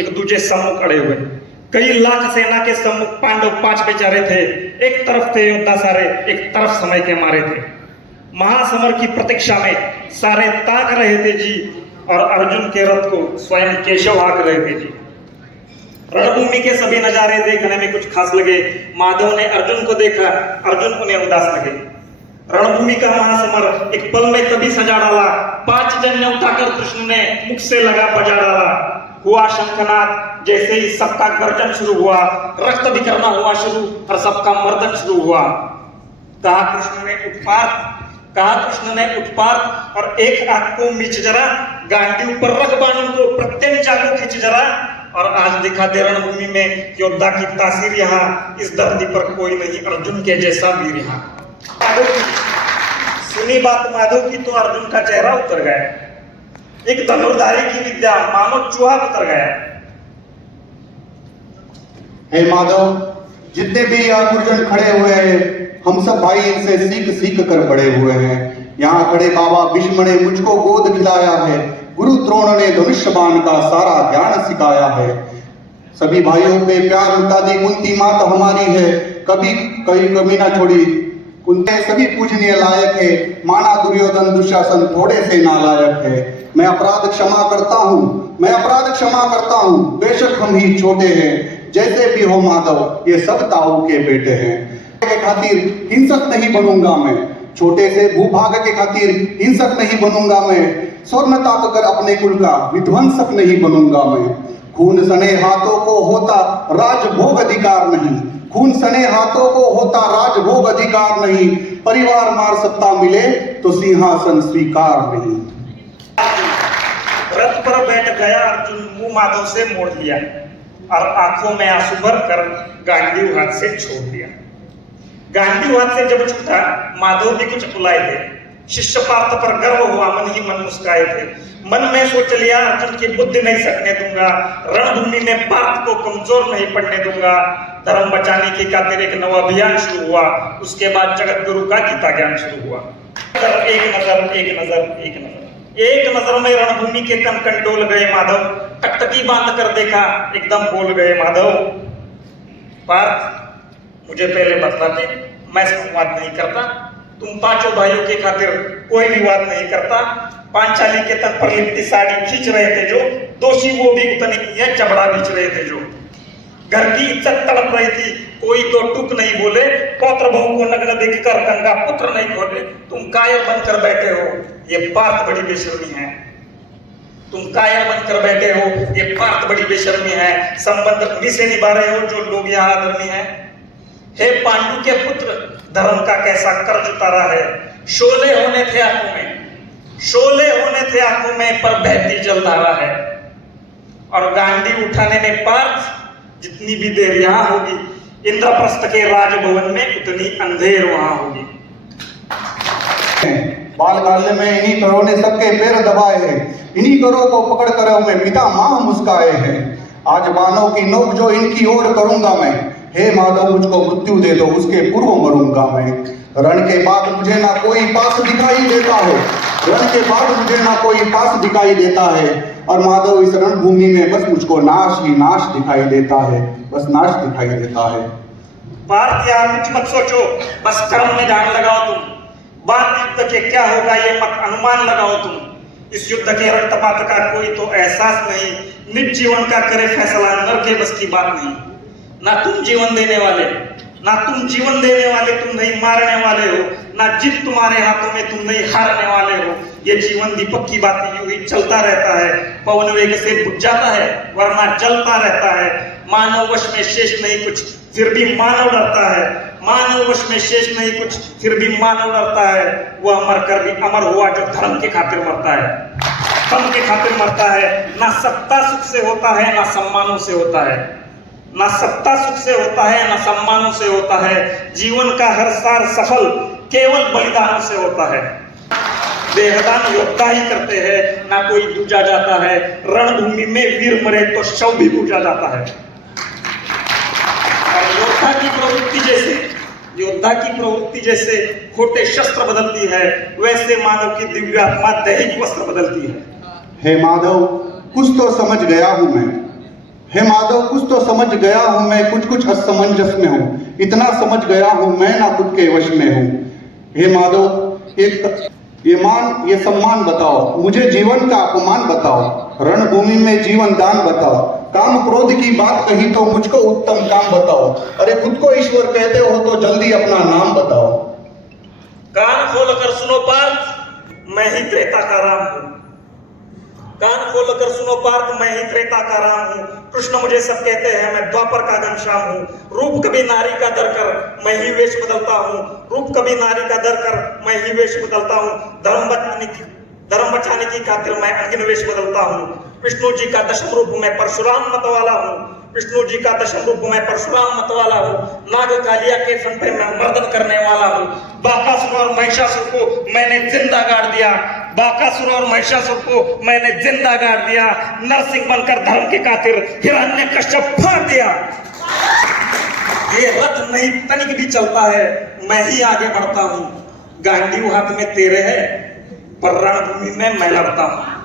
एक दूजे सम्मुख अड़े हुए। कई लाख सेना के सम्मुख पांडव 5 बेचारे थे। एक तरफ थे योद्धा सारे, एक तरफ समय के मारे थे। महासमर की प्रतीक्षा में सारे ताक रहे थे जी, और अर्जुन के रथ को स्वयं केशव हाँक रहे थे जी। रणभूमि के सभी नजारे देखने में कुछ खास लगे। माधव ने अर्जुन को देखा, अर्जुन उन्हें उदास लगे। रणभूमि का महासमर एक पल में कभी सजा डाला। 5 जन्य उठाकर कृष्ण ने मुख से लगा बजा डाला। हुआ शंखनाद, जैसे ही सबका गर्जन शुरू हुआ, रक्त बिखरना हुआ शुरू और सबका मर्दन शुरू हुआ। कहा कृष्ण ने उत्पात, और एक आंख को मीच जरा, गांडी ऊपर रख बाणों को, प्रत्यंचा को खींच जरा, और आज दिखा दे रणभूमि में योद्धा की तासीर। यहाँ इस धरती पर कोई नहीं अर्जुन के जैसा वीर। यहाँ सुनी बात माधव की तो अर्जुन का चेहरा उतर गया। एक धनुर्धारी की विद्या मानो चूहा उतर गया। हे माधव, जितने भी यहाँ गुरुजन खड़े हुए हैं, हम सब भाई इनसे सीख सीख कर बड़े हुए हैं। यहाँ खड़े बाबा भीष्म ने मुझको गोद खिलाया है। गुरु द्रोण ने धनुष्य बाण का सारा ज्ञान सिखाया है। सभी भाइयों पे प्यार लुटा दी कुंती माता हमारी है, कभी कभी ना छोड़ी। कुंती सभी पूजनीय लायक है, माना दुर्योधन दुशासन थोड़े से नालायक है। मैं अपराध क्षमा करता हूँ, बेशक हम ही छोटे हैं। जैसे भी हो माधव, ये सब ताऊ के बेटे हैं। के खातिर हिंसक नहीं बनूंगा मैं, छोटे से भूभाग के खातिर हिंसक नहीं बनूंगा मैं। स्वर्ण ताप कर अपने कुल का विध्वंसक नहीं बनूंगा मैं। खून सने हाथों को होता राजभोग अधिकार नहीं, खून सने हाथों को होता राजभोग अधिकार नहीं। परिवार मार सत्ता मिले तो सिंहासन स्वीकार नहीं। रथ पर बैठ गया अर्जुन, मुंह माधव से मोड़ लिया, और आंखों में आंसू भर कर गांडीव हाथ से छोड़ दिया। गांडीव हाथ से जब छूटा, माधव भी कुछ बुलाए थे। शिष्य पार्थ पर गर्व हुआ, मन ही मन मुस्काए थे। मन में सोच लिया, अर्जुन की बुद्धि नहीं सकने दूंगा, रणभूमि में पार्थ को कमजोर नहीं पड़ने दूंगा। धर्म बचाने की खातिर एक नवा अभियान शुरू हुआ। उसके बाद जगत गुरु का गीता ज्ञान शुरू हुआ। एक नजर में रणभूमि के कण कण डोल गए माधव। टकटकी बांध कर देखा, एकदम बोल गए माधव, पार्थ मुझे पहले बतलाते, मैं संवाद नहीं करता। तुम 5 भाइयों के खातिर कोई विवाद नहीं करता। पांचाली के तन पर लिपटी साड़ी खींच रहे थे जो, दोषी वो भी उतने की है, चबड़ा बीच रहे थे जो। घर की इज्जत तड़प रही थी, कोई तो टुक नहीं बोले। पौत्र बहू को नग्न देखकर गंगा पुत्र नहीं खोले। तुम कायर बनकर बैठे हो, ये पार्थ बड़ी बेशर्मी है। तुम कायर बनकर बैठे हो, ये पार्थ बड़ी बेशर्मी है। संबंध उन्हीं से निभा रहे हो जो लोग यहाँ आदरणीय है। हे पांडु के पुत्र, धर्म का कैसा कर्ज उतारा है। शोले होने थे आंखों में, पर बहती जलधारा है। और गांडी उठाने में पार्थ, जितनी भी देर यहाँ होगी, इंद्रप्रस्थ के राजभवन में उतनी अंधेर वहां होगी। बालकाल्य में इन्हीं करों ने सबके पैर दबाए हैं, इन्हीं करों को पकड़ कर मैं पिता मां मुस्काए हैं। आज बाणों की नोक जो इनकी ओर करूंगा मैं, हे माधव मुझको मृत्यु दे दो, उसके पूर्व मरूंगा मैं। रण के बाद मुझे ना कोई पास दिखाई देता है, रण के बाद मुझे ना कोई पास दिखाई देता है। और माधव इस रणभूमि में बस मुझको नाश ही नाश दिखाई देता है, बस नाश दिखाई देता है। पार्थ यार कुछ मत सोचो, बस कर्म में ध्यान लगाओ तुम। बाद युद्ध के क्या होगा ये मत अनुमान लगाओ तुम। इस युद्ध के रक्तपात का कोई तो एहसास नहीं, निज जीवन का करे फैसला नर के बस की बात नहीं। ना तुम जीवन देने वाले, तुम नहीं मारने वाले हो। ना जीत तुम्हारे हाथों में, तुम नहीं हारने वाले हो। ये जीवन दीपक की बात यूं ही चलता रहता है, पवन वेग से बुझ जाता है वरना जलता रहता है। मानव वश में शेष नहीं कुछ, फिर भी मानव डरता है। मानव वश में शेष नहीं कुछ, फिर भी मानव डरता है। वह मरकर भी अमर हुआ जो धर्म के खातिर मरता है, धर्म के खातिर मरता है। ना सत्ता सुख से होता है, ना सम्मानों से होता है। ना सत्ता सुख से होता है, ना सम्मानों से होता है। जीवन का हर सार सफल केवल बलिदानों से होता है। देहदान योद्धा ही करते हैं, ना कोई पूजा जाता है। रणभूमि में वीर मरे तो शव भी पूजा जाता है। और योद्धा की प्रवृत्ति जैसे खोटे शस्त्र बदलती है, वैसे मानव की दिव्यात्मा दैहिक वस्त्र बदलती है। हे माधव, कुछ तो समझ गया हूं मैं। हे माधव, कुछ तो समझ गया हूं मैं, कुछ कुछ असमंजस में हूं। इतना समझ गया हूं मैं ना खुद के वश में हूं। हे माधव, ये मान ये सम्मान बताओ, मुझे जीवन का अपमान बताओ, रणभूमि में जीवन दान बताओ, काम क्रोध की बात कही तो मुझको उत्तम काम बताओ। अरे खुद को ईश्वर कहते हो तो जल्दी अपना नाम बताओ। कान खोलकर सुनो पार्थ, मैं ही त्रेता का राम हूं। कान खोलकर सुनो पार्थ, मैं ही त्रेता का राम हूं। कृष्ण मुझे सब कहते हैं, मैं द्वापर का घनश्याम हूं। रूप कभी नारी का दर कर, मैं ही वेश बदलता हूं। रूप कभी नारी का दर कर, मैं ही वेश बदलता हूं। धर्म बचाने की खातिर मैं अग्नि वेश बदलता हूं। विष्णु जी का दशम रूप मैं परशुराम मत वाला हूं। विष्णु जी का दशम रूप मैं परशुराम मत वाला हूं। नाग कालिया के फन पे मैं मर्दन करने वाला हूं। बाकासुर और महिषासुर को मैंने जिंदा गाड़ दिया। बाकासुर और महिषासुर को मैंने जिंदा गाड़ दिया। नरसिंह बनकर धर्म की खातिर हिरण्यकश्यप फाड़ दिया। ये रथ नहीं तनिक भी चलता है, मैं ही आगे बढ़ता हूं। गांडीव हाथ में तेरे है, पर रणभूमि में मैं लड़ता हूं।